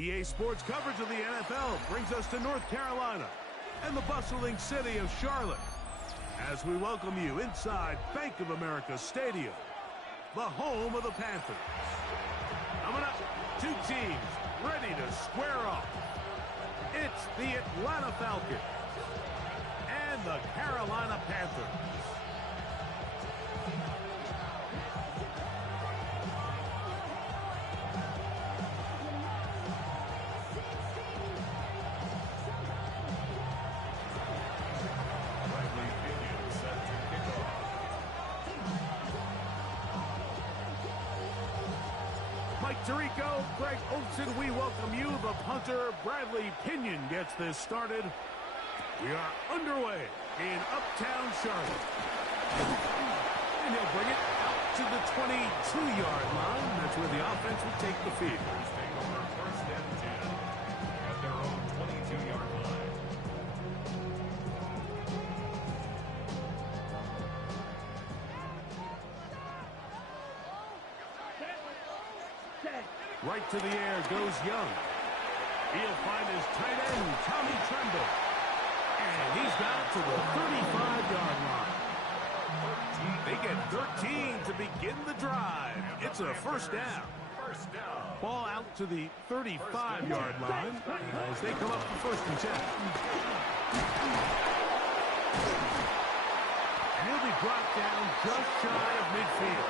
EA Sports coverage of the NFL brings us to North Carolina and the bustling city of Charlotte as we welcome you inside Bank of America Stadium, the home of the Panthers. Coming up, two teams ready to square off. It's the Atlanta Falcons and the Carolina Panthers. Mike Tirico, Greg Olson, we welcome you. The punter, Bradley Pinion, gets this started. We are underway in Uptown Charlotte. And he'll bring it out to the 22-yard line. That's where the offense will take the field. Take over first and 10 at their own 22-yard line. Right to the air goes Young. He'll find his tight end, Tommy Tremble. And he's got it to the 35-yard line. They get 13 to begin the drive. It's a first down. Ball out to the 35-yard line as they come up for first and 10. And he'll be brought down just shy of midfield.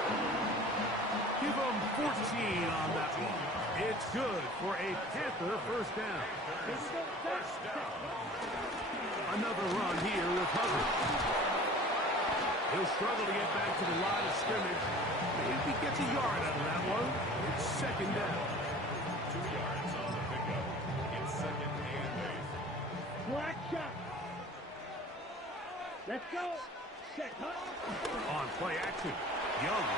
Give them 14 on that one. It's good for a Panther first down. Another run here with Hubbard. He'll struggle to get back to the line of scrimmage. Maybe gets a yard out of that one. It's second down. 2 yards on the pickup. It's second and 8. Black shot. Let's go. Set up. On play action, Young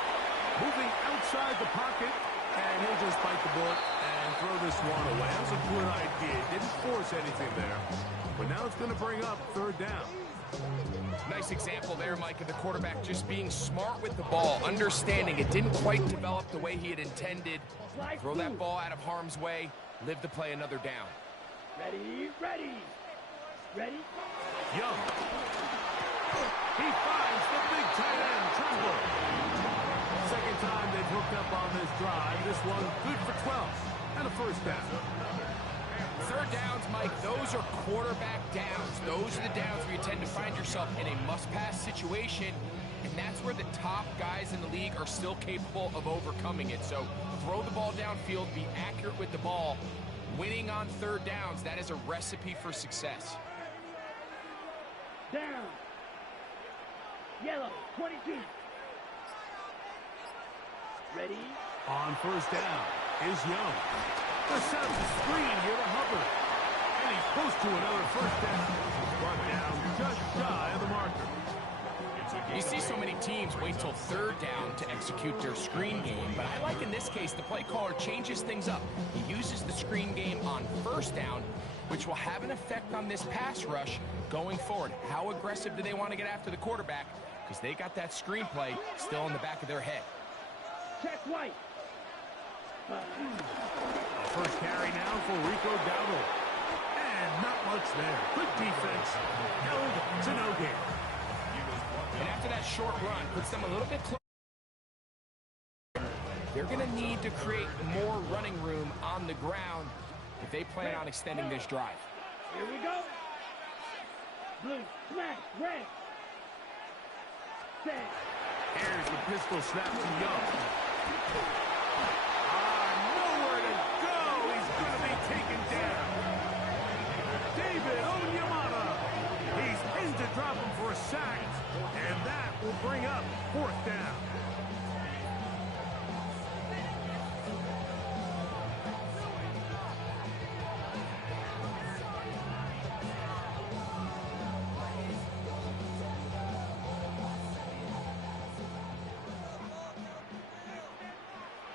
moving outside the pocket, and he'll just bite the bullet and throw this one away. That's a good idea. Didn't force anything there, but now it's going to bring up third down. Nice example there, Mike, of the quarterback just being smart with the ball, understanding it didn't quite develop the way he had intended. Throw that ball out of harm's way, live to play another down. Ready, ready, ready. Young. He finds the big tight end, Tremble. Second time they've hooked up on this drive. This one good for 12 and a first down. Third downs, Mike, those are quarterback downs. Those are the downs where you tend to find yourself in a must-pass situation, and that's where the top guys in the league are still capable of overcoming it. So throw the ball downfield, be accurate with the ball. Winning on third downs, that is a recipe for success. Down. Yellow, 22. Ready? On first down is Young. The set the screen here to Hubbard. And he's close to another first down. Brought down just shy of the marker. You see so many teams wait till third down to execute their screen game, but I like in this case the play caller changes things up. He uses the screen game on first down, which will have an effect on this pass rush going forward. How aggressive do they want to get after the quarterback? Because they got that screenplay still in the back of their head. Check white. A first carry now for Rico Dowdle. And not much there. Good defense. Held to no gain. And after that short run, puts them a little bit closer. They're going to need to create more running room on the ground if they plan on extending this drive. Here we go. Blue, smash, red. Set. Here's the pistol snap to Young. Nowhere to go. He's going to be taken down. David Onyemata. He's in to drop him for a sack. And that will bring up fourth down.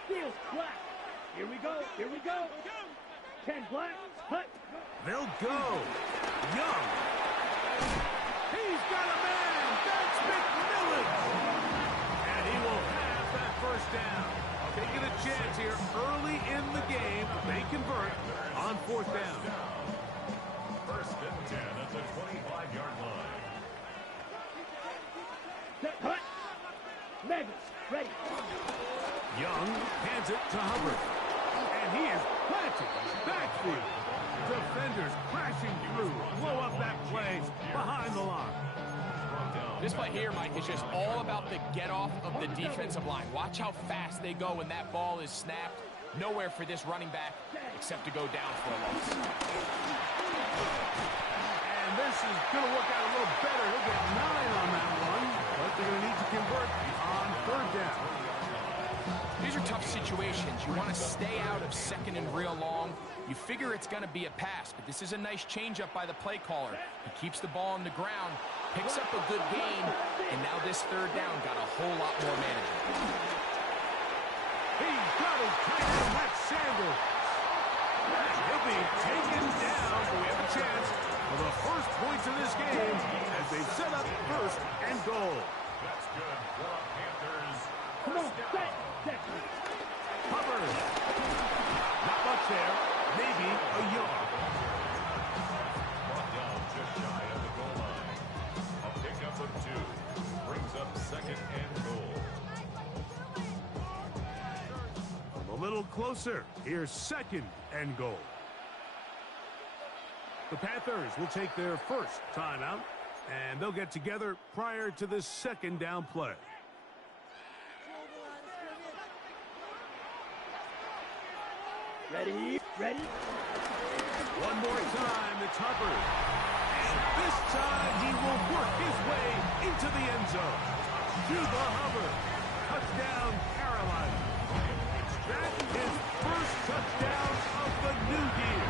Field black. Here we go. Here we go. 10 black. Hut. They'll go. Young. He's got a man. That's McMillan. And he will have that first down. Taking a chance here early in the game. They convert on fourth down. First and 10 at the 25-yard line. Set, hut. Megas, ready. Young hands it to Hubbard. And he is planted in the backfield. Defenders crashing through. Blow up that play behind the line. This play here, Mike, is just all about the get-off of the defensive line. Watch how fast they go when that ball is snapped. Nowhere for this running back except to go down for a loss. And this is going to work out a little better. He'll get 9 on that one. But they're going to need to convert on third down. These are tough situations. You want to stay out of second and real long. You figure it's going to be a pass, but this is a nice changeup by the play caller. He keeps the ball on the ground, picks up a good gain, and now this third down got a whole lot more manageable. He's got his tight end, Max Sanders. And he'll be taken down. So we have a chance for the first points of this game as they set up first and goal. That's good for the Panthers. Come on, set. Hubbard. Not much there. Maybe a yard. Brought down just shy of the goal line. A pickup of 2 brings up second and goal. A little closer. Here's second and goal. The Panthers will take their first timeout, and they'll get together prior to this second down play. Ready. One more time, it's Hubbard. And this time he will work his way into the end zone. To the Hubbard. Touchdown, Carolina. That is first touchdown of the new year.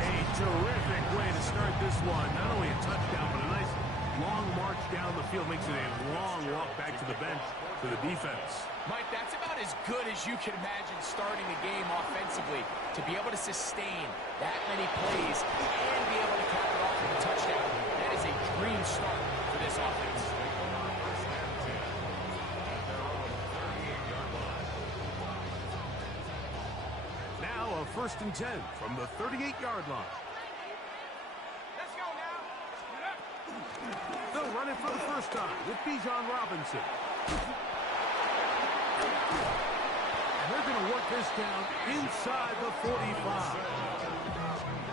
A terrific way to start this one. Not only a touchdown, but a nice long march down the field. Makes it a long walk back to the bench for the defense. Mike, that's about as good as you can imagine starting a game offensively. To be able to sustain that many plays and be able to cap it off with a touchdown, that is a dream start for this offense. First and 10 at their own 38-yard line. Now a first and 10 from the 38-yard line. Let's go now. They'll run it for the first time with Bijan Robinson. And they're going to work this down inside the 45.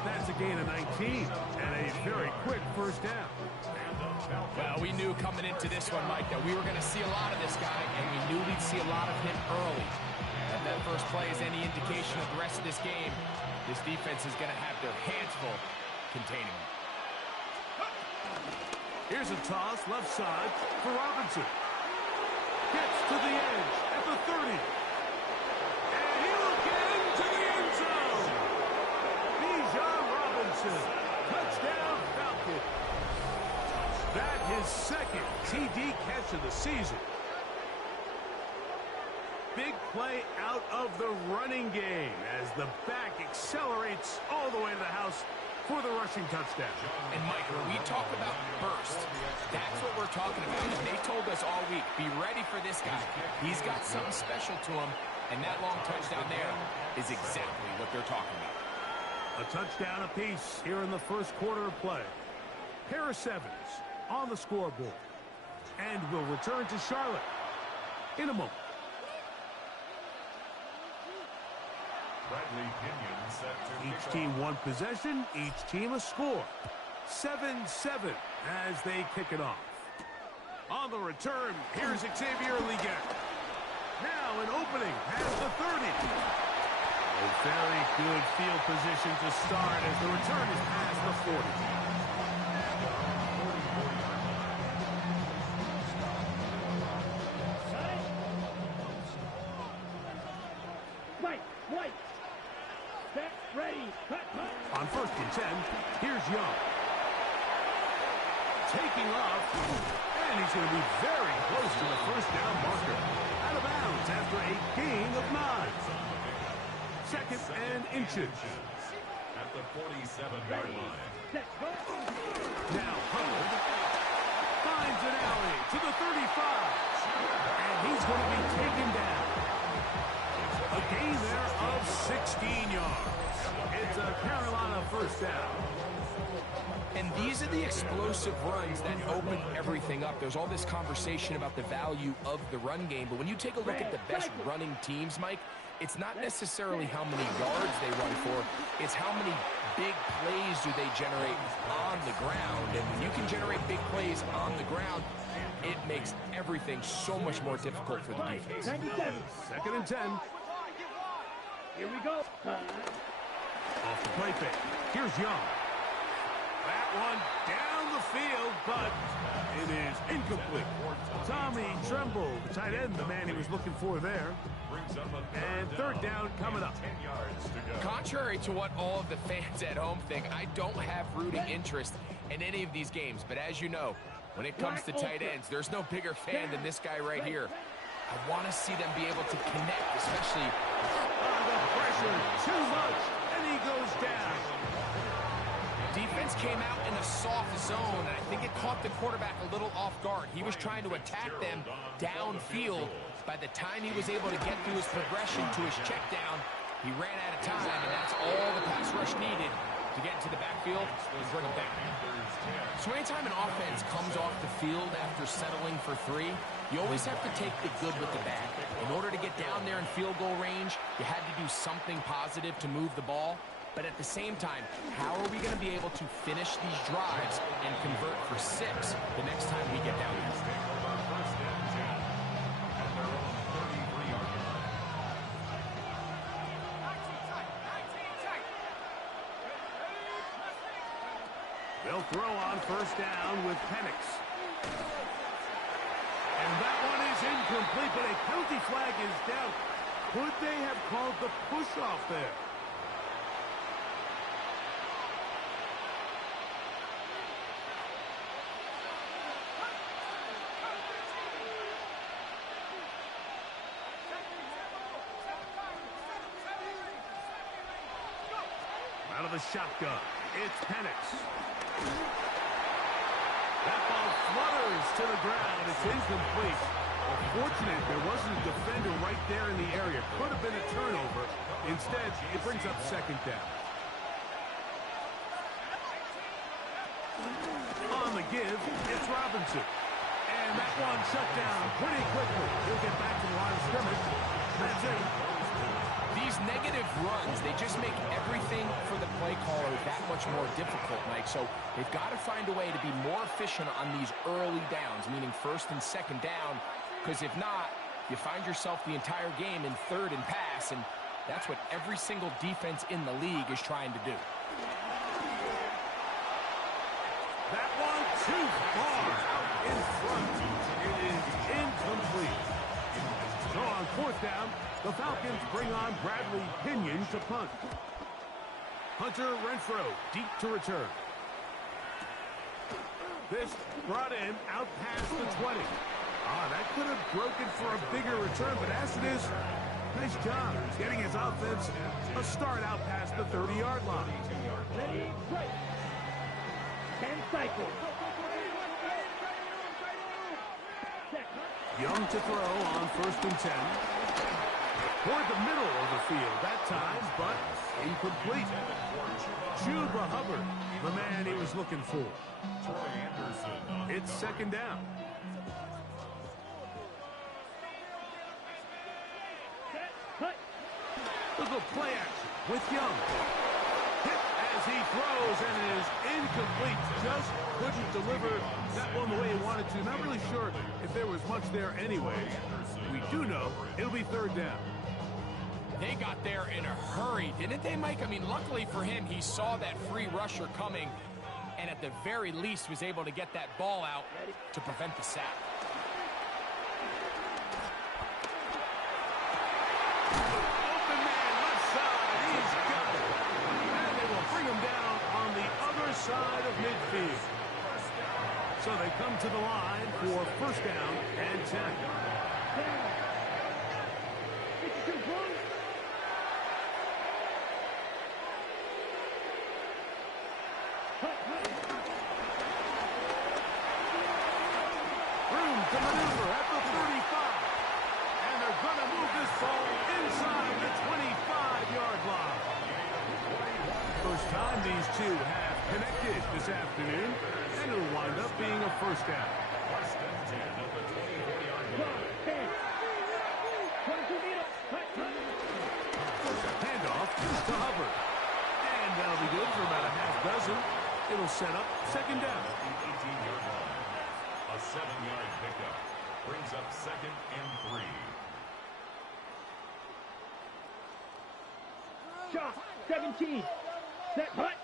That's a gain of 19 and a very quick first down. Well, we knew coming into this one, Mike, that we were going to see a lot of this guy, and we knew we'd see a lot of him early. If that first play is any indication of the rest of this game, this defense is going to have their hands full containing him. Here's a toss left side for Robinson. Gets to the edge at the 30. And he'll get into the end zone. Bijan Robinson. Touchdown Falcon. That his second TD catch of the season. Big play out of the running game as the back accelerates all the way to the house for the rushing touchdown. And, Mike, when we talk about burst, that's what we're talking about. And they told us all week, be ready for this guy. He's got something special to him, and that long touchdown there is exactly what they're talking about. A touchdown apiece here in the first quarter of play. Harris Evans on the scoreboard. And will return to Charlotte in a moment. Bradley Pinion set to Each kick team off. one possession, each team a score. 7-7 as they kick it off. On the return, here's Xavier Leggett. Now an opening past the 30. A very good field position to start as the return is past the 40. White. Set, ready, cut. On first and 10, here's Young. Taking off, and he's going to be very close to the first down marker. Out of bounds after a gain of 9. Second and inches. At the 47-yard line. Set, go. Now Hubbard finds an alley to the 35. And he's going to be taken down. A gain there of 16 yards. It's a Carolina first down. And these are the explosive runs that open everything up. There's all this conversation about the value of the run game, but when you take a look at the best running teams, Mike, it's not necessarily how many yards they run for, it's how many big plays do they generate on the ground. And when you can generate big plays on the ground, it makes everything so much more difficult for the defense. 97. Second and 10. Here we go. Off the play fake. Here's Young. That one down the field, but it is incomplete. Tommy Tremble, the tight end, the man he was looking for there. And third down coming up. Contrary to what all of the fans at home think, I don't have rooting interest in any of these games. But as you know, when it comes to tight ends, there's no bigger fan than this guy right here. I want to see them be able to connect, especially. The pressure, too much, and he goes down. Defense came out in a soft zone, and I think it caught the quarterback a little off guard. He was trying to attack them downfield. By the time he was able to get through his progression to his check down, he ran out of time, and that's all the pass rush needed to get into the backfield and bring him down. So anytime an offense comes off the field after settling for 3, you always have to take the good with the bad. In order to get down there in field goal range, you had to do something positive to move the ball. But at the same time, how are we going to be able to finish these drives and convert for 6 the next time we get down there? They'll throw on first down with Penix. And that one is incomplete, but a penalty flag is down. Could they have called the push-off there? Out of the shotgun, it's Penix. That ball flutters to the ground. It's incomplete. Fortunate there wasn't a defender right there in the area. Could have been a turnover. Instead, it brings up second down. On the give, it's Robinson. And that one shut down pretty quickly. He'll get back to the line of scrimmage. That's it. These negative runs, they just make everything for the play caller that much more difficult, Mike. So they've got to find a way to be more efficient on these early downs, meaning first and second down, because if not, you find yourself the entire game in third and pass, and that's what every single defense in the league is trying to do. That one too far out in front. It is incomplete. So on fourth down, the Falcons bring on Bradley Pinion to punt. Hunter Renfrow deep to return. This brought in out past the 20. That could have broken for a bigger return, but as it is, nice job getting his offense a start out past the 30-yard line. Ready, right. 10 cycles. Young to throw on first and 10. Toward the middle of the field that time, but incomplete. Chuba Hubbard, the man he was looking for. It's second down. Look at play action with Young. Hit as he throws and it is incomplete. Just couldn't deliver that one the way he wanted to. Not really sure if there was much there anyway. We do know it'll be third down. They got there in a hurry, didn't they, Mike? I mean, luckily for him, he saw that free rusher coming and at the very least was able to get that ball out to prevent the sack. Open man, left side, he's got it. And they will bring him down on the other side of midfield. So they come to the line for first down and 10. Room to maneuver at the 35. And they're going to move this ball inside the two have connected this afternoon, and it'll wind up being a first down. First and 10 at the 24-yard line. Handoff to Hubbard. And that'll be good for about a half dozen. It'll set up second down. The 18-yard line. A 7-yard pickup brings up second and 3. Shot, 17. Set, hut.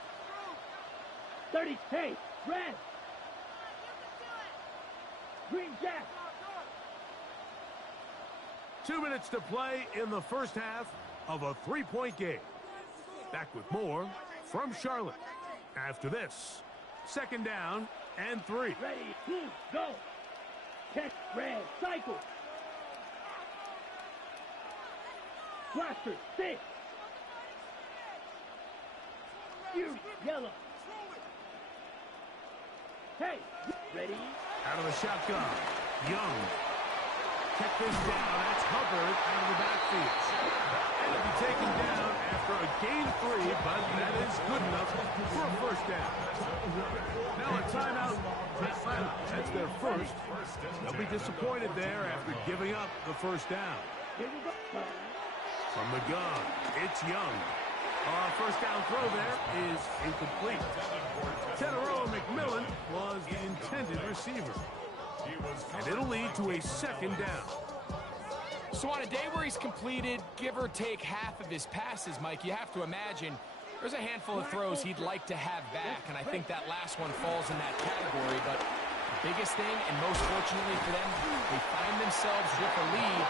30, hey, red. Green jack. 2 minutes to play in the first half of a 3-point game. Back with more from Charlotte. After this, second down and 3. Ready, go. Check, red, cycle. Blaster, 6. You, yellow. Hey, ready? Out of the shotgun, Young. Check this down. That's Hubbard out of the backfield. And it'll be taken down after a gain 3, but that is good enough for a first down. Now a timeout for Atlanta. That's their first. They'll be disappointed there after giving up the first down. Here we go. From the gun, it's Young. First down throw there is incomplete. Teteroa McMillan was the intended receiver. And it'll lead to a second down. So on a day where he's completed, give or take half of his passes, Mike, you have to imagine there's a handful of throws he'd like to have back, and I think that last one falls in that category. But the biggest thing, and most fortunately for them, they find themselves with a lead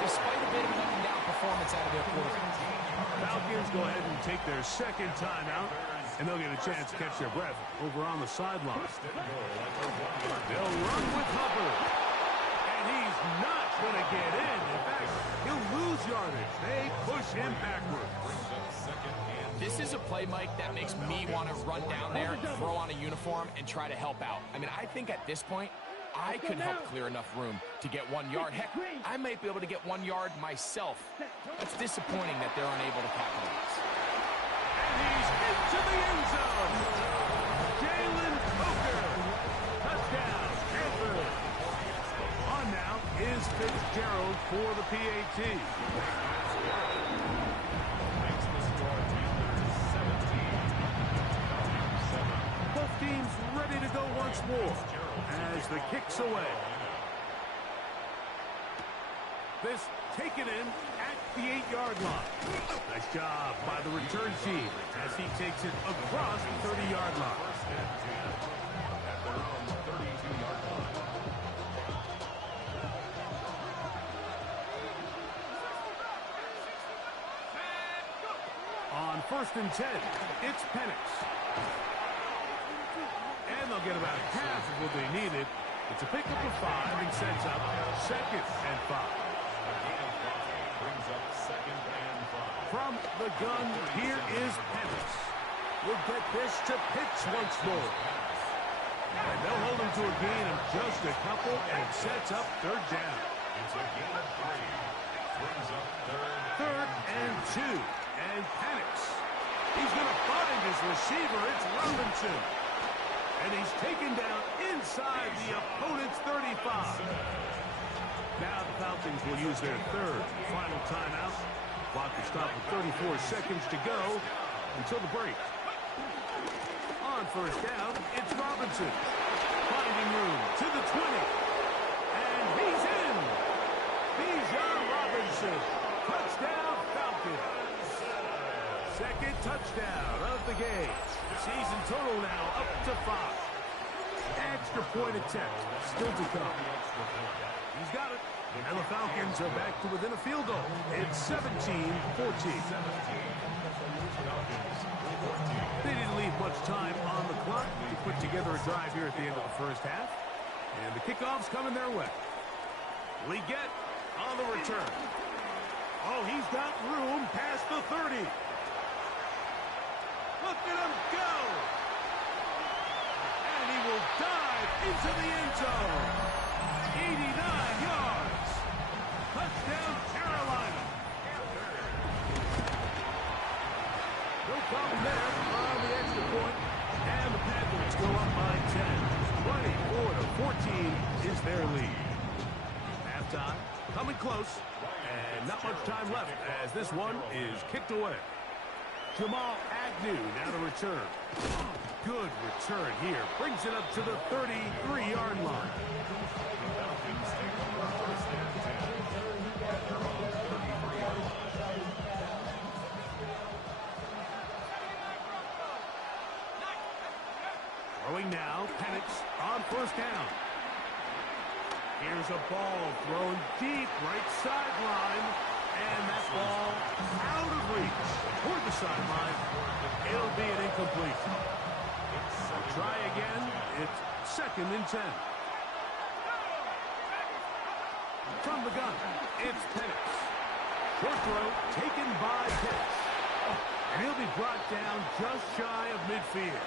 despite a bit of an up-and-down performance out of their quarterback. Falcons go ahead and take their second timeout, and they'll get a chance to catch their breath over on the sideline. They'll run with Hubbard, and he's not going to get in. In fact, he'll lose yardage. They push him backwards. This is a play, Mike, that makes me want to run down there, throw on a uniform, and try to help out. I mean, I think at this point, I could help clear enough room to get 1 yard. Heck, I might be able to get 1 yard myself. It's disappointing that they're unable to capitalize. And he's into the end zone. Jalen Coker. Touchdown, Panthers. On now is Fitzgerald for the PAT. Makes the score 17. Both teams ready to go once more as the kick's away. This taken in at the 8-yard line. Nice job by the return team as he takes it across the 30-yard line. First and 10 at their own 32-yard line. On first and 10, it's Penix. And they'll get about half of what they needed. It's a pickup of 5 and sets up second and 5. Brings up second and 5. From the gun, here is Penix. We'll get this to Pitts once more. And they'll hold him to a gain of just a couple, and it sets up third down. It's a gain of 3. Brings up Third and 2. And Penix. He's going to find his receiver. It's Robinson. And he's taken down inside the opponent's 35. Now the Falcons will use their third final timeout. Clock will stop with 34 seconds to go until the break. On first down, it's Robinson. Finding room to the 20. And he's in. Bijan Robinson. Touchdown, Falcons. Second touchdown of the game. Season total now up to 5. Extra point attempt still to come. He's got it. And the Falcons are back to within a field goal. It's 17-14. They didn't leave much time on the clock to put together a drive here at the end of the first half. And the kickoff's coming their way. Leggett on the return. Oh, he's got room past the 30. Look at him go! And he will dive into the end zone. 89 yards. Touchdown, Carolina. No problem there on the extra point. coming close, and not much time left as this one is kicked away. Jamal Agnew now to return. Good return here. Brings it up to the 33-yard line. Falcons take over first and 10 at their own 33-yard line. Throwing now, Penix on first down. Here's a ball thrown deep right sideline, and that ball out of reach toward the sideline. It'll be an incomplete. Try again. It's 2nd and 10. From the gun, it's Penix. Short throw taken by Penix. And he'll be brought down just shy of midfield.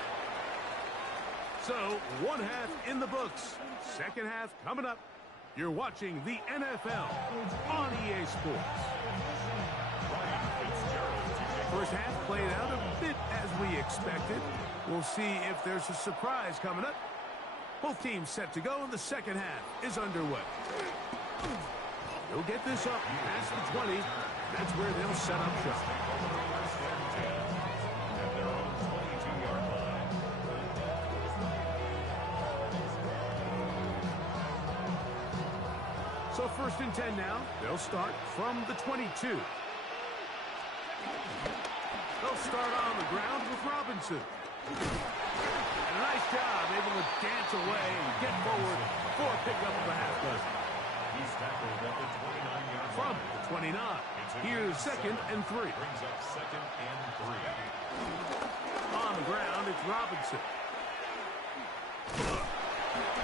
So, one half in the books. Second half coming up. You're watching the NFL on EA Sports. First half played out a bit as we expected. We'll see if there's a surprise coming up. Both teams set to go, and the second half is underway. They'll get this up past the 20. That's where they'll set up shop. At their own 22-yard line. So 1st and 10 now. They'll start from the 22. They'll start on the ground with Robinson. And a nice job, able to dance away and get forward for a pickup of a half dozen. He's tackled at the 29-yard From line. the 29. Here's 2nd and 3. Brings up 2nd and 3. On the ground, it's Robinson.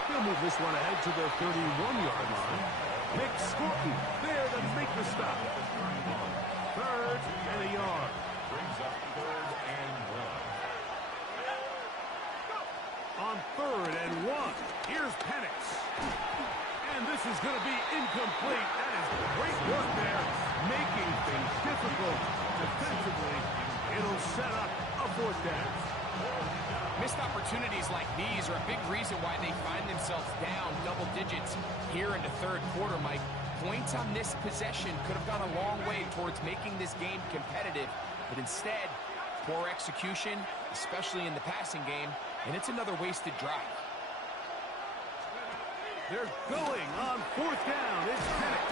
He'll move this one ahead to the 31-yard line. Nick Scorton there to make the stop. 3rd and a yard. Brings up 3rd and 1. On 3rd and 1, here's Penix. And this is going to be incomplete. That is great work there, making things difficult defensively. It'll set up a 4th down. Missed opportunities like these are a big reason why they find themselves down double digits here in the third quarter, Mike. Points on this possession could have gone a long way towards making this game competitive, but instead, poor execution, especially in the passing game, and it's another wasted drive. They're going on 4th down. It's Penix.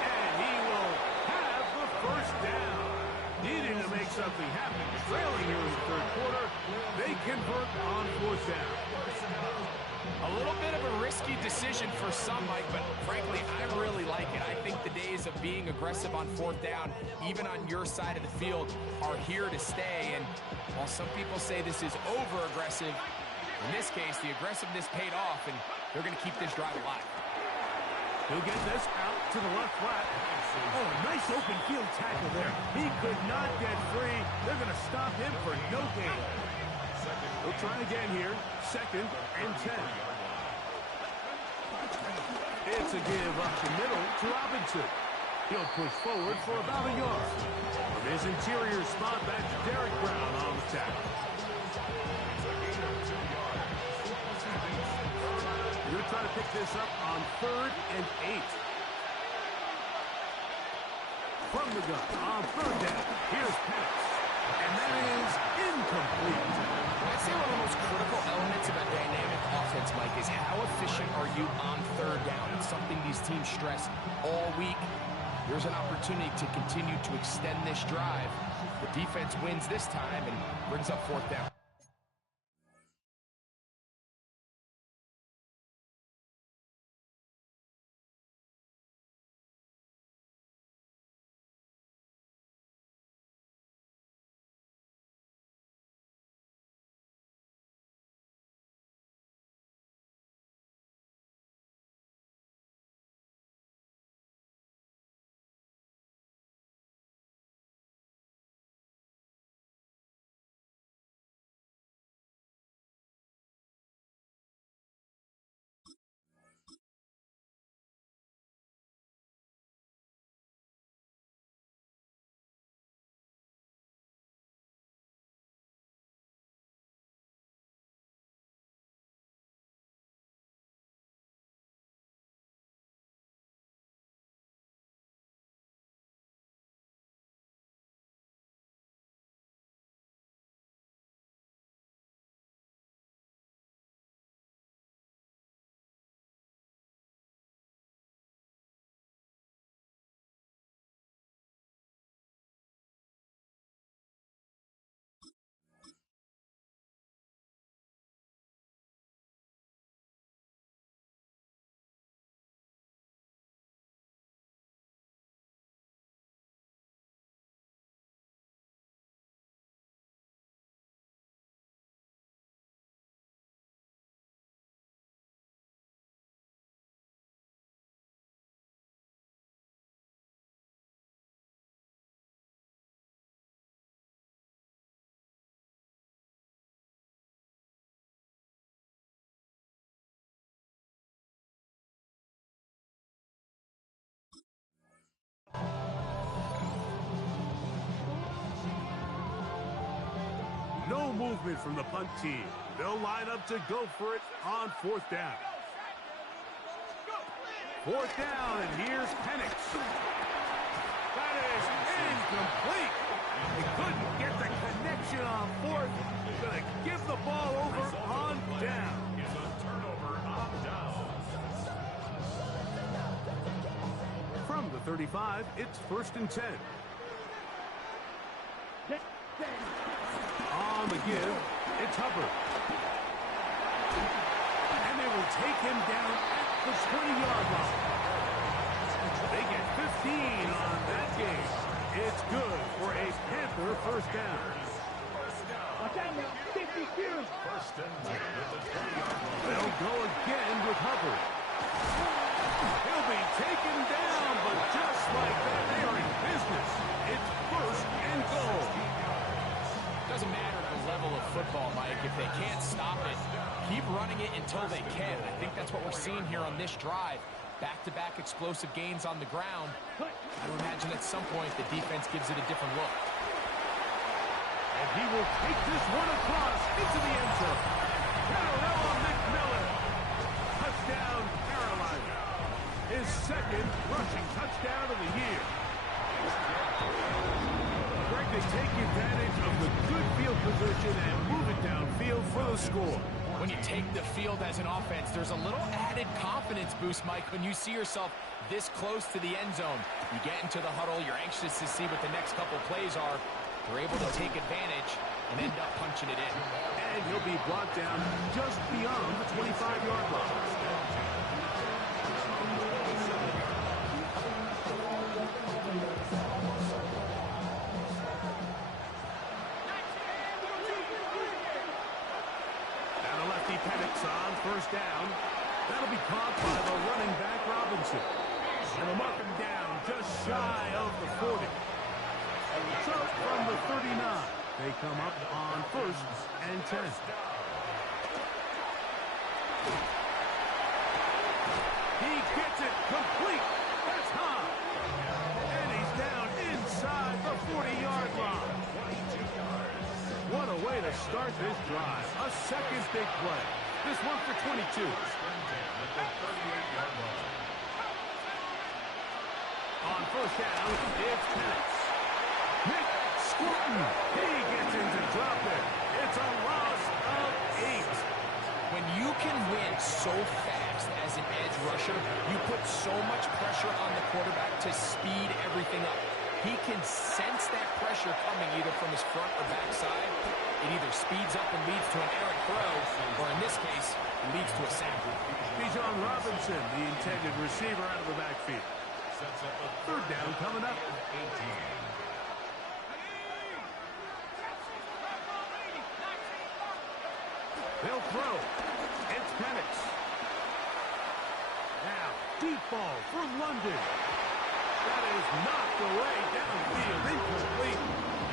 And he will have the 1st down. Needing to make something happen. Trailing here in the third quarter. They convert on 4th down. A little bit of a risky decision for some, Mike, but frankly, I really like it. I think the days of being aggressive on 4th down, even on your side of the field, are here to stay. And while some people say this is over-aggressive, in this case, the aggressiveness paid off, and they're going to keep this drive alive. He'll get this out to the left flat. Oh, a nice open field tackle there. He could not get free. They're going to stop him for no gain. We'll try again here. 2nd and 10. It's a give up the middle to Robinson. He'll push forward for about a yard. From his interior spot, that's Derek Brown on the tackle. You're going to try to pick this up on 3rd and 8. From the gun on 3rd down, here's Penix. And that is incomplete. I'd say one of the most critical elements of a dynamic offense, Mike, is how efficient are you on 3rd down? It's something these teams stress all week. Here's an opportunity to continue to extend this drive. The defense wins this time and brings up 4th down. No movement from the punt team. They'll line up to go for it on 4th down. 4th down, and here's Penix. That is incomplete. He couldn't get the connection on 4th. Going to give the ball over on down. Is a turnover on down. From the 35, it's 1st and 10. On the give, it's Hubbard. And they will take him down at the 20-yard line. They get 15 on that game. It's good for a Panther 1st down. Watch out now, 52. 1st and 10 at the 20-yard line. They'll go again with Hubbard. He'll be taken down, but just like that, they are in business. It's 1st and goal. Doesn't matter the level of football, Mike. If they can't stop it, keep running it until they can. I think that's what we're seeing here on this drive. Back-to-back explosive gains on the ground. I would imagine at some point the defense gives it a different look. And he will take this one across into the end zone. Carolina McMillan. Touchdown, Carolina. His 2nd rushing touchdown of the year. Greg, they take advantage of the good field position and move it downfield for the score. When you take the field as an offense, there's a little added confidence boost, Mike, when you see yourself this close to the end zone. You get into the huddle, you're anxious to see what the next couple plays are. You're able to take advantage and end up punching it in. And he'll be brought down just beyond the 25-yard line. Penix on 1st down. That'll be caught by the running back Robinson. And they'll mark him down just shy of the 40. So from the 39, they come up on 1st and 10. He gets it complete. That's high. And he's down inside the 40-yard line. What a way to start this drive. A 2nd big play. This one for 22. On 1st down, it's Penix. Nick Scruton. He gets in to drop it. It's a loss of 8. When you can win so fast as an edge rusher, you put so much pressure on the quarterback to speed everything up. He can sense that pressure coming either from his front or back side. It either speeds up and leads to an errant throw, or in this case, leads to a sack. Bijan Robinson, the intended receiver out of the backfield. 3rd down coming up. They'll throw. It's Penix. Now, deep ball for London. That is knocked away downfield, incomplete.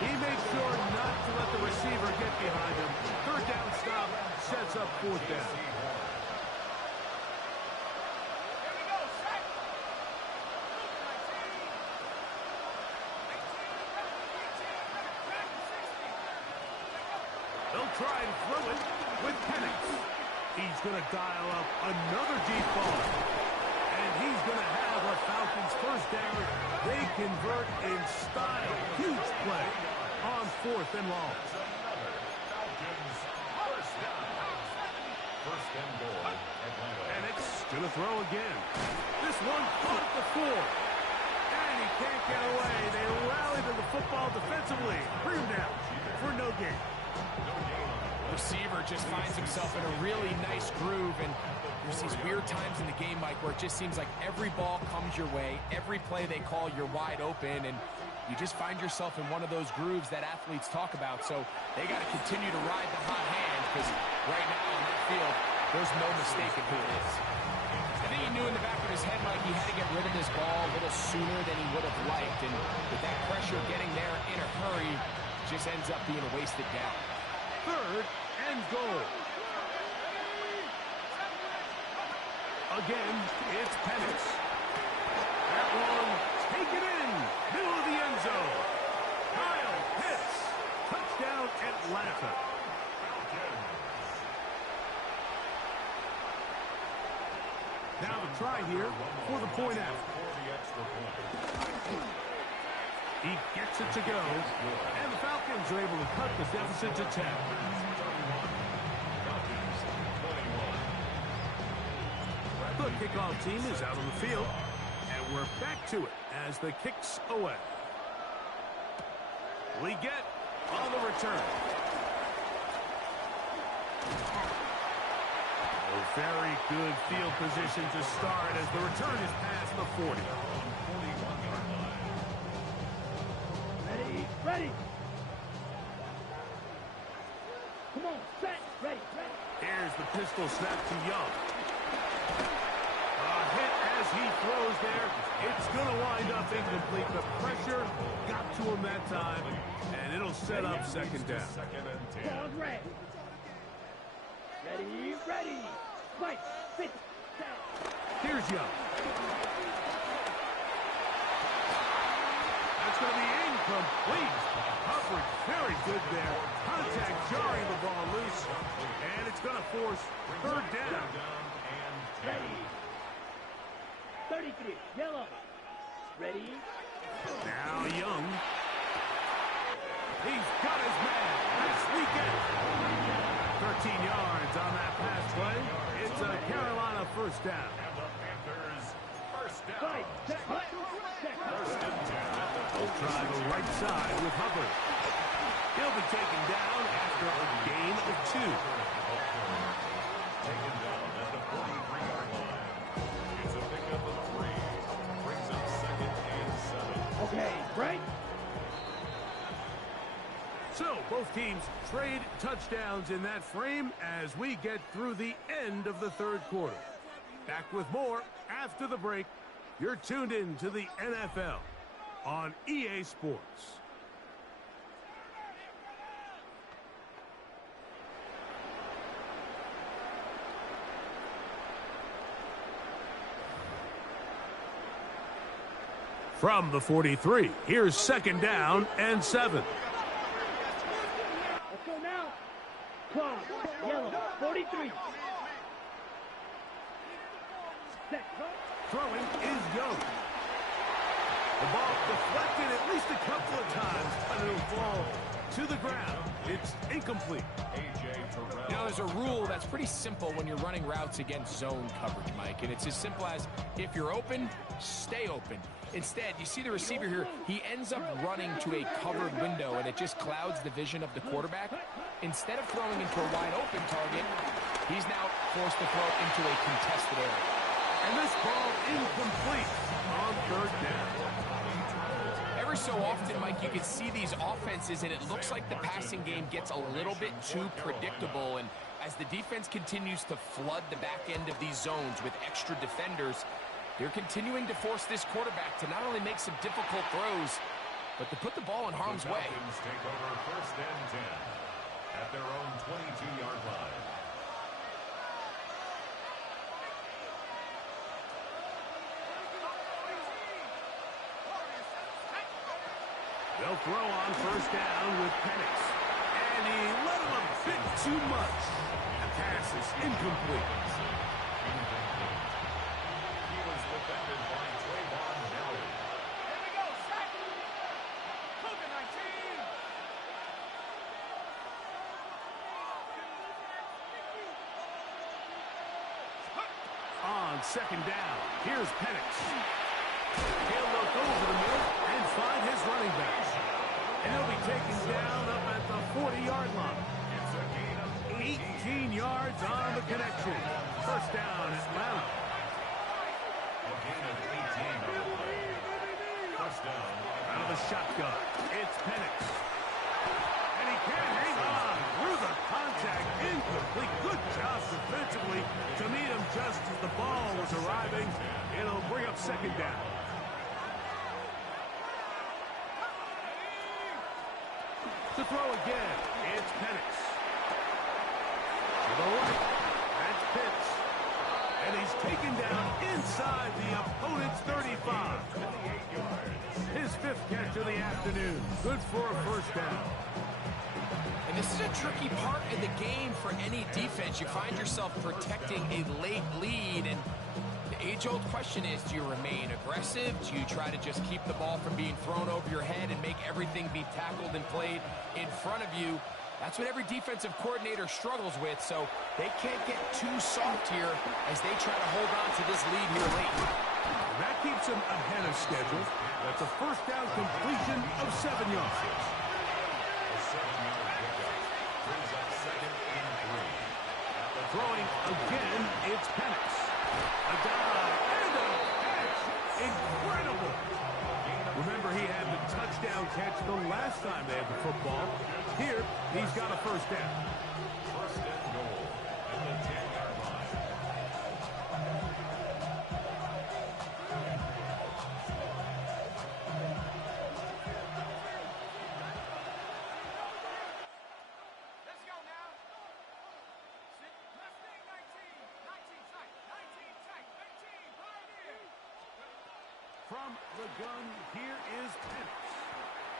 He makes sure not to let the receiver get behind him. 3rd down stop sets up 4th down. They'll try and throw it with Penix. He's going to dial up another deep ball. And he's going to have a Falcons 1st down. They convert in style. Huge play on 4th and long. First and goal, Atlanta. And it's going to throw again. This one caught at the 4. And he can't get away. They rally to the football defensively. Bring him down for no gain. Receiver just finds himself in a really nice groove, and there's these weird times in the game, Mike, where it just seems like every ball comes your way, every play they call, you're wide open, and you just find yourself in one of those grooves that athletes talk about. So they got to continue to ride the hot hand, because right now on that field, there's no mistaking who it is. I think he knew in the back of his head, Mike, he had to get rid of this ball a little sooner than he would have liked, and with that pressure getting there in a hurry, just ends up being a wasted down. 3rd and goal. Again, it's Penix. That one, take it in, middle of the end zone. Kyle Pitts, touchdown Atlanta. point after. He gets it to go, and the Falcons are able to cut the deficit to 10. The kickoff team is out on the field, and we're back to it as the kick's away. We get on the return. A very good field position to start as the return is past the 40. Ready. Come on, set. Ready. Here's the pistol snap to Young. A hit as he throws there. It's going to wind up incomplete. The pressure got to him that time, and it'll set up second down. Pause, red. Ready. Fight. Sit. Here's Young. That's going to be incomplete. Coverage very good there. Contact jarring the ball loose. And it's going to force third down. Ready. 33. Yellow. Ready. Now Young. He's got his man. Nice weekend. 13 yards on that pass play. It's a Carolina first down. And the Panthers first down. Fight. Set. First and 10. They'll try the right side with Hubbard. He'll be taken down after a gain of 2. Taken down at the 43-yard line. It's a pickup of 3. Brings up second and 7. Okay, break. So, both teams trade touchdowns in that frame as we get through the end of the third quarter. Back with more after the break. You're tuned in to the NFL on EA Sports. From the 43, here's second down and 7. Let's go now. Clock. Yellow. 43. Set. Throwing is Young. The ball deflected at least a couple of times, but it'll fall to the ground. It's incomplete. You know, there's a rule that's pretty simple when you're running routes against zone coverage, Mike, and it's as simple as if you're open, stay open. Instead, you see the receiver here, he ends up running to a covered window, and it just clouds the vision of the quarterback. Instead of throwing into a wide-open target, he's now forced to throw into a contested area. And this ball incomplete on third down. Every so often, Mike, you can see these offenses, and it looks like the passing game gets a little bit too predictable. And as the defense continues to flood the back end of these zones with extra defenders, they're continuing to force this quarterback to not only make some difficult throws, but to put the ball in harm's way. Falcons take over first and 10 at their own 22-yard line. They'll throw on first down with Penix. And he let him a bit too much. The pass is incomplete. He was defended by Trayvon Merrill. Here we go, sack! Cougar 19! On second down, here's Penix. He'll look over the middle and find his running back. And he'll be taken down up at the 40-yard line. It's a gain of 18 yards on the connection. First down, Atlanta. A gain of 18 on the play. First down. Out of the shotgun, it's Penix. And he can't hang on through the contact. Incomplete. Good job defensively to meet him just as the ball was arriving. It'll bring up second down. To throw again, it's Penix. To the right, that's Pitts. And he's taken down inside the opponent's 35. His fifth catch of the afternoon. Good for a first down. And this is a tricky part of the game for any defense. You find yourself protecting a late lead, and age-old question is, do you remain aggressive? Do you try to just keep the ball from being thrown over your head and make everything be tackled and played in front of you? That's what every defensive coordinator struggles with, so they can't get too soft here as they try to hold on to this lead here late. That keeps them ahead of schedule. That's a first down completion of 7 yards. A 7-yard pickup brings up second and 3. Throwing again, it's Penix. A dive and a catch. Incredible. Remember, he had the touchdown catch the last time they had the football. Here, he's got a first down. First and goal at the 10-yard line. Let's go now. Mustang 19. 19 tight. 19 tight. 19. Pioneer. From the gun, here is Penix.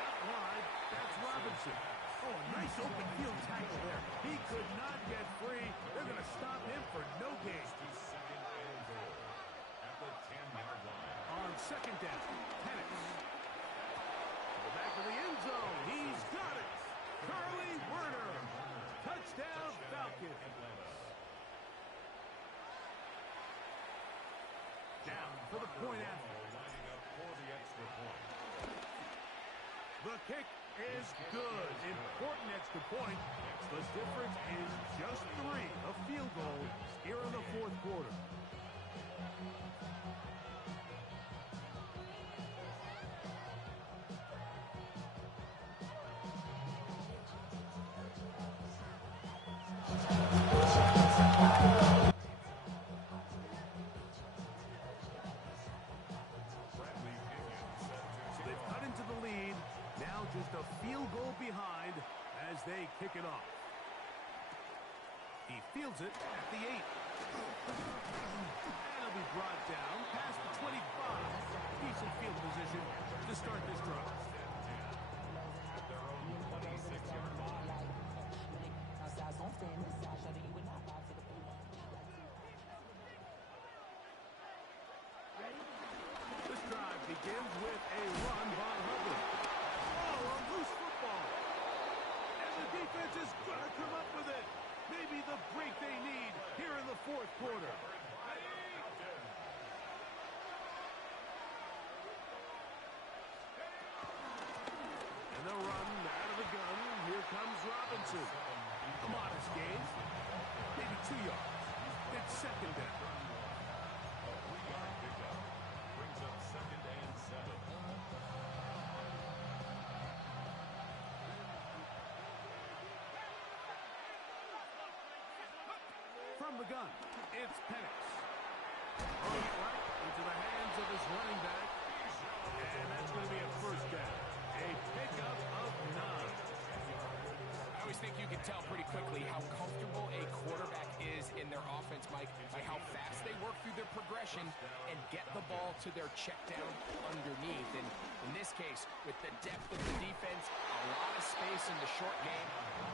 Out wide, that's Robinson. Oh, a nice open field tackle there. He could not get free. They're going to stop him for no gain. Second and goal at the 10-yard line. On second down, Penix. To the back of the end zone. He's got it. Curly Werner. Touchdown, Falcons. Down for the point after. Lining up for the extra point. The kick is good. Important extra point. The difference is just 3. A field goal here in the fourth quarter. So they've cut into the lead. Now just a field goal behind as they kick it off. He fields it at the 8. And it'll be brought down past the 25. Decent field position to start this drive. At their own 26-yard line. This drive begins with a run by Hubbard. Oh, a loose football. And the defense is going to come up with it. Maybe the break they need here in the fourth quarter. And they'll run out of the gun. Here comes Robinson. A modest gain. Maybe 2 yards. It's second down. A 3-yard pickup brings up second and 7. From the gun, it's Penix. Throwing it right into the hands of his running back. And that's going to be a first down. A pickup of 9. I always think you can tell pretty quickly how comfortable a quarterback is in their offense, Mike, by how fast they work through their progression and get the ball to their check down underneath. And in this case, with the depth of the defense, a lot of space in the short game,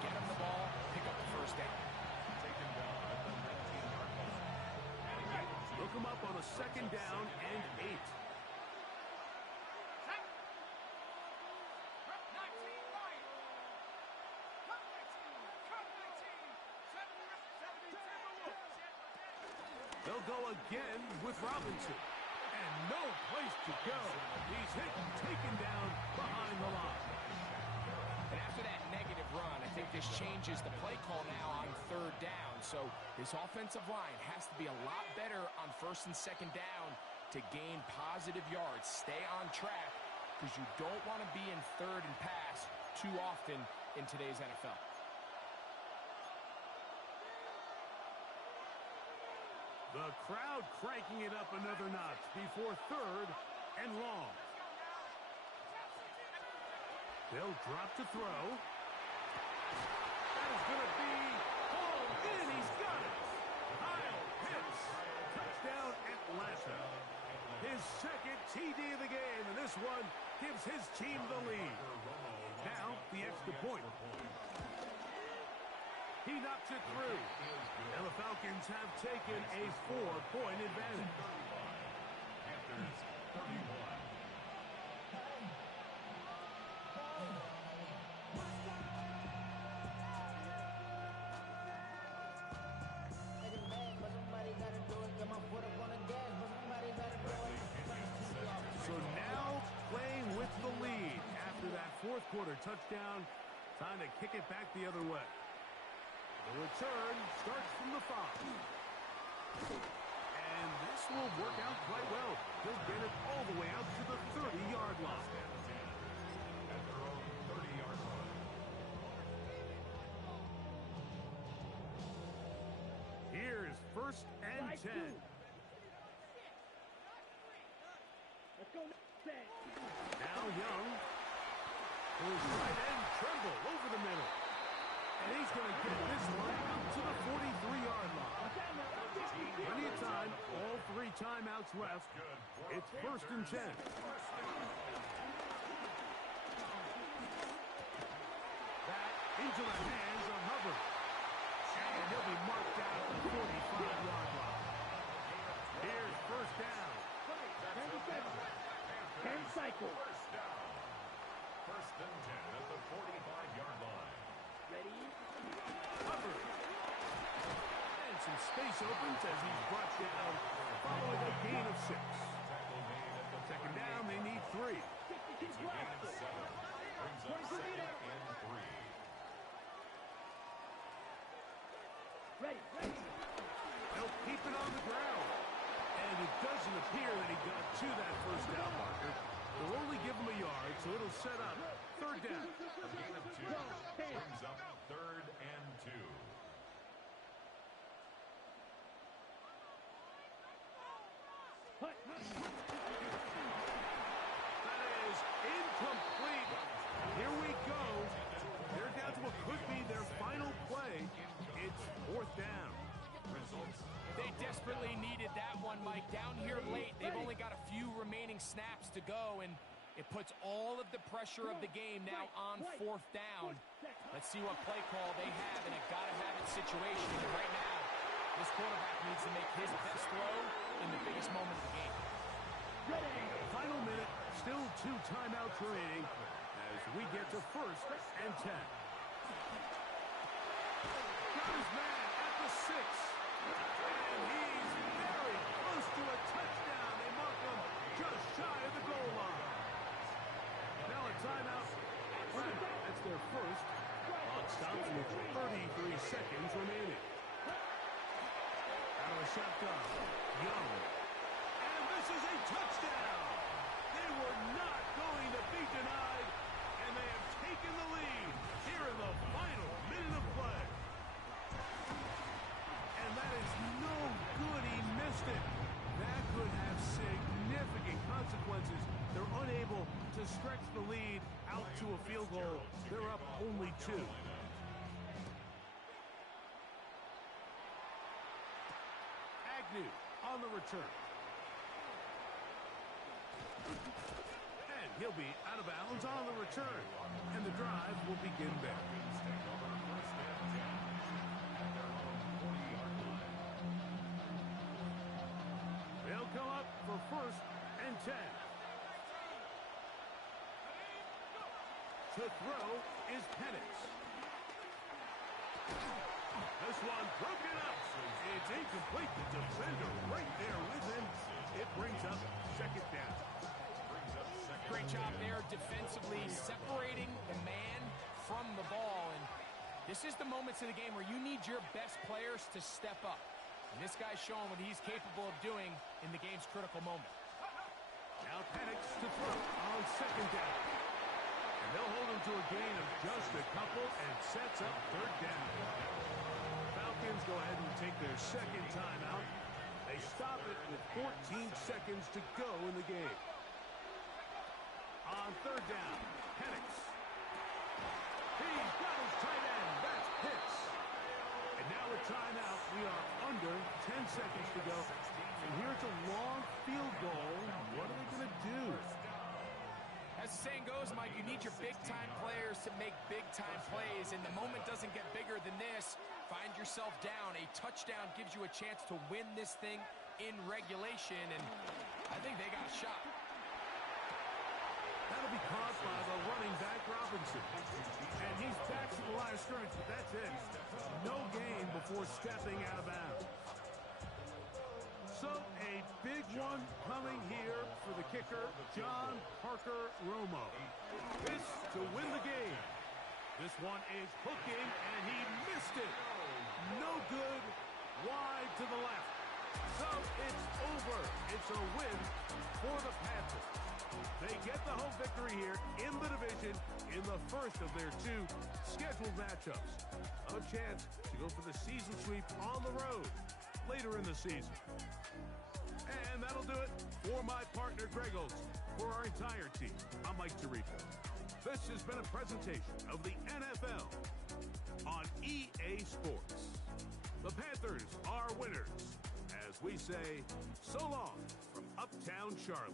get them the ball, pick up the first down. Taken down at the 19-yard line. Look him up on a second down and 8. 19 right. Cut 19. Cut 19. 72. They'll go again with Robinson. And no place to go. He's hit and taken down behind the line. And after that negative run, I think this changes the play call now on third down. So this offensive line has to be a lot better on first and second down to gain positive yards. Stay on track because you don't want to be in third and pass too often in today's NFL. The crowd cranking it up another notch before third and long. They'll drop to throw. That is going to be hauled in. He's got it. Kyle Pitts. Touchdown Atlanta. His second TD of the game, and this one gives his team the lead. Now the extra point. He knocks it through. And the Falcons have taken a 4-point advantage. Packers 31. So now playing with the lead after that fourth quarter touchdown. Time to kick it back the other way. The return starts from the 5. And this will work out quite well. He'll get it all the way out to the 30-yard line. At their own 30-yard line. Here's first and 10. Let's go. Now Young. His right end Trimble over the middle. And he's going to get this one out to the 43-yard line. Plenty of time. All 3 timeouts left. It's first and 10. That into the hands of Hubbard. And he'll be marked down at the 45-yard line. Here's first down. 10 cycles. First down. First and 10 at the 45-yard line. Ready? Hubbard. And some space opens as he's brought down following a gain of 6. Tackle made at the Second down, they need 3. It's a gain of 7. Brings up second and 3. Ready. They'll keep it on the ground. And it doesn't appear that he got to that first down marker. They'll only give him a yard, so it'll set up third down. A gain of 2. Brings up third and 2. That is incomplete. Here we go. They're down to what could be their final play. It's fourth down. Results. They desperately needed that one, Mike. Down here late, they've only got a few remaining snaps to go, and it puts all of the pressure of the game now on fourth down. Let's see what play call they have in a gotta-have-it situation. And right now, this quarterback needs to make his best throw in the biggest moment of the game. Final minute, still 2 timeouts remaining as we get to first and 10. Got his man at the 6. And he's very close to a touchdown. They mark him just shy of the goal line. Now a timeout. That's their first. Clock stops with 33 seconds remaining. Out of a shotgun. Young. And this is a touchdown. They were not going to be denied. And they have taken the lead here in the final minute of play. And that is no good. He missed it. That could have significant consequences. They're unable to stretch the lead out to a field goal. They're up only 2. Agnew on the return. And he'll be out of bounds on the return. And the drive will begin there. They'll come up for first and 10. To throw is Penix. This one broken up. It's incomplete. The defender right there with him. It brings up second down. Great job there defensively, separating the man from the ball. And this is the moments of the game where you need your best players to step up. And this guy's showing what he's capable of doing in the game's critical moment. Now Penix to throw on second down. And they'll hold him to a gain of just a couple and sets up third down. Falcons go ahead and take their second timeout. They stop it with 14 seconds to go in the game. On third down, Penix. He's got his tight end. That's Pitts. And now a timeout. We are under 10 seconds to go. And here's a long field goal. What are they going to do? As the saying goes, Mike, you need your big-time players to make big-time plays, and the moment doesn't get bigger than this. Find yourself down. A touchdown gives you a chance to win this thing in regulation, and I think they got a shot. That'll be caught by the running back, Robinson. And he's back to the line of scrimmage, but that's it. No gain before stepping out of bounds. So a big one coming here for the kicker, John Parker Romo. This to win the game. This one is hooking, and he missed it. No good, wide to the left. So it's over. It's a win for the Panthers. They get the home victory here in the division in the first of their 2 scheduled matchups. A chance to go for the season sweep on the road later in the season. And that'll do it for my partner, Greg Olson. For our entire team, I'm Mike Tirico. This has been a presentation of the NFL on EA Sports. The Panthers are winners, as we say so long from Uptown Charlotte.